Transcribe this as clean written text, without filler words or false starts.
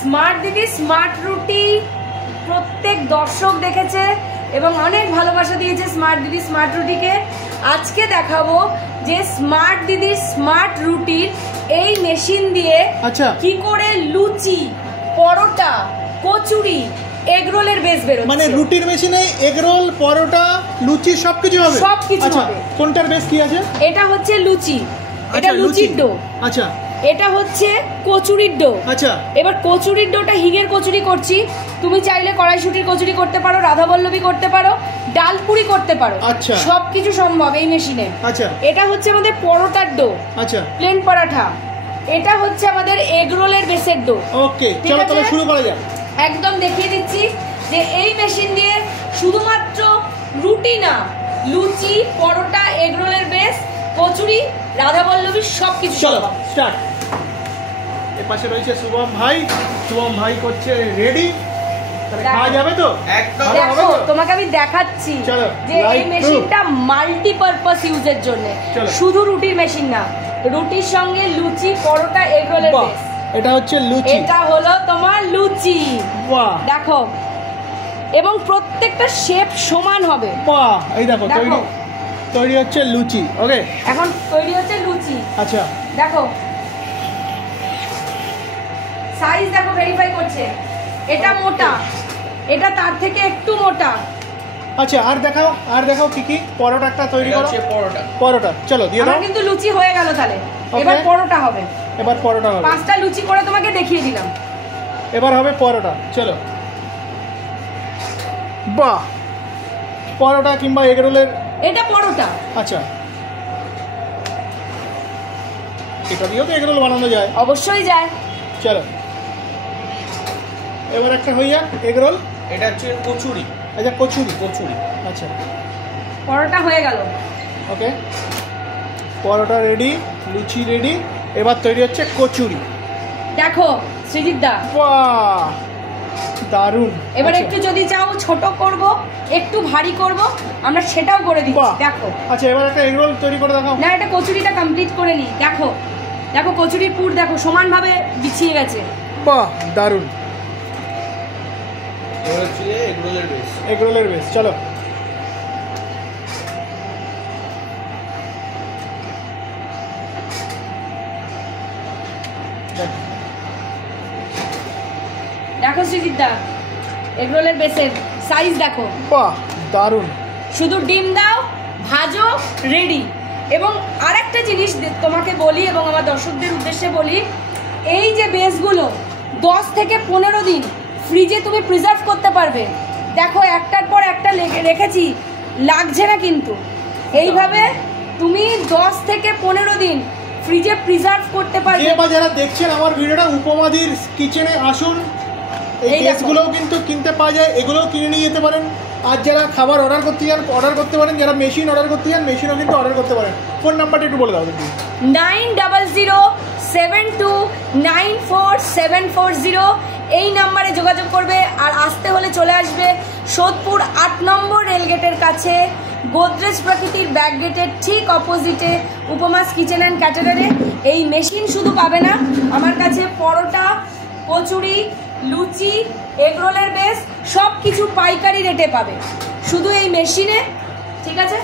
Smart দিদি smart রুটি প্রত্যেক দর্শক দেখেছে এবং অনেক ভালোবাসা দিয়েছে স্মার্ট দিদি স্মার্ট রুটিকে। আজকে দেখাবো যে স্মার্ট দিদির স্মার্ট রুটির এই মেশিন দিয়ে কি করে লুচি, পরোটা, কচুরি, এগরোলের বেস বেরোচ্ছে। মানে রুটির মেশিনে এগরোল, পরোটা, লুচি সবকিছু হবে। সবকিছু হবে। কোনটার বেস কি আছে? এটা হচ্ছে লুচি, এটা লুচির ডো। আচ্ছা, এটা হচ্ছে কচুরির ডো। আচ্ছা, এবার কচুরির ডোটা হিঙের কচুরি করছি। তুমি চাইলে কড়াইশুটির কচুরি করতে পারো, রাধাবল্লভী করতে পারো, ডালপুরি করতে পারো। আচ্ছা, সবকিছু সম্ভব এই মেশিনে। আচ্ছা, এটা হচ্ছে আমাদের পরোটার ডো। আচ্ছা, প্লেন পরাঠা। এটা হচ্ছে আমাদের এগরোলের বেসের ডো। ওকে, চলো তাহলে শুরু করা যাক। একদম দেখিয়ে দিচ্ছি যে এই মেশিন দিয়ে শুধুমাত্র রুটি না, লুচি, পরোটা, এগরোলের বেস, কচুরি, রাধাবল্লভী সবকিছু। চলো স্টার্ট। এর পাশে রয়েছে শুভম ভাই। শুভম ভাই করছে রেডি। খাওয়া যাবে তো? একদম। দেখো তোমাকে আমি দেখাচ্ছি যে এই মেশিনটা মাল্টিপারপাস ইউজের জন্য, শুধু রুটির মেশিন না, রুটির সঙ্গে লুচি, পরোটা, এগরোলের বেস। এটা হচ্ছে লুচি, এটা হলো তোমার লুচি। বাহ, দেখো, এবং প্রত্যেকটা শেপ সমান হবে। বাহ, এই দেখো তৈরি হচ্ছে লুচি। ওকে, এখন তৈরি হচ্ছে লুচি। আচ্ছা, দেখো সাইজ দেখো, ভেরিফাই করছে। এটা মোটা, এটা তার থেকে একটু মোটা। আচ্ছা, আর দেখাও কি কি। পরোটাটা তৈরি করো। পরোটা চলো দিয়ে দাও। কিন্তু লুচি হয়ে গেল, তাহলে এবার পরোটা হবে। এবার পরোটা হবে। 5টা লুচি করে তোমাকে দেখিয়ে দিলাম। এবার হবে পরোটা। চলো। বাহ, পরোটা কিংবা এগরোলের। এটা পরোটা। আচ্ছা, এটা দিয়েও তো এগরোল বানানো যায়। অবশ্যই যায়। চলো, এবার একটা হয়ে যাক এগরোল। এটা হচ্ছে কচুরি। আচ্ছা, কচুরি। আচ্ছা, পরোটা হয়ে গেল। ওকে, পরোটা রেডি, লুচি রেডি। এবার তৈরি হচ্ছে কচুরি। দেখো সৃজিত দা, বাহ, দারুণ। এবার একটু যদি চাও ছোট করব, একটু ভারী করব, আমরা সেটাও করে দিচ্ছি। দেখো। আচ্ছা, এবার একটা এগরোল তৈরি করে দেখাও। না, এটা কচুরিটা কমপ্লিট করে নি। দেখো দেখো কচুরির পুর দেখো সমানভাবে বিছিয়ে গেছে। বাহ, দারুণ। এবার হচ্ছে এগরোলের বেস। চলো, দেখো সৃজিতদা, এগরোলের বেসের সাইজ দেখো। বাহ, দারুণ। শুধু ডিম দাও, ভাজো, রেডি। এবং আরেকটা জিনিস তোমাকে বলি এবং আমার দর্শকদের উদ্দেশ্যে বলি, এই যে বেসগুলো 10 থেকে 15 দিন ফ্রিজে তুমি প্রিজার্ভ করতে পারবে। দেখো একটার পর একটা রেখেছি, লাগছে না কিন্তু। এইভাবে তুমি 10 থেকে 15 দিন ফ্রিজে প্রিজার্ভ করতে পারবে। এবার যারা দেখছেন আমার ভিডিওটা, উপমাদির কিচেনে আসুন। এই বেসগুলোও কিন্তু কিনতে পাওয়া যায়, এগুলোও কিনে নিয়ে যেতে পারেন। আর যারা খাবার অর্ডার করতে চান অর্ডার করতে পারেন, যারা মেশিন অর্ডার করতে চান মেশিনও কিন্তু অর্ডার করতে পারেন। ফোন নাম্বারটা একটু বলে দাও। 9007294740 এই নাম্বারে যোগাযোগ করবে। আর আসতে হলে চলে আসবে সোদপুর 8 নম্বর রেলগেটের কাছে, গোদরেজ প্রকৃতির ব্যাক গেটের ঠিক অপোজিটে উপমাস কিচেন অ্যান্ড ক্যাটারারে। এই মেশিন শুধু পাবে না, আমার কাছে পরোটা, কচুরি, লুচি, এগরোলের বেস সব কিছু পাইকারি রেটে পাবে শুধু এই মেশিনে। ঠিক আছে।